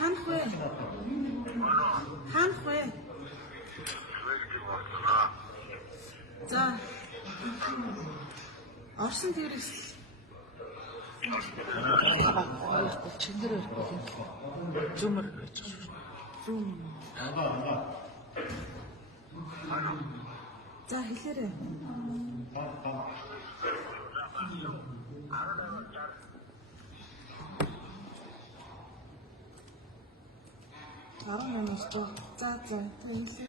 Хаан вэ? Хаан вэ? За. Орсон тэрс. Чингэр зүүмэр гэж. Зүүм. За хэлээрэй. Арга намаас за за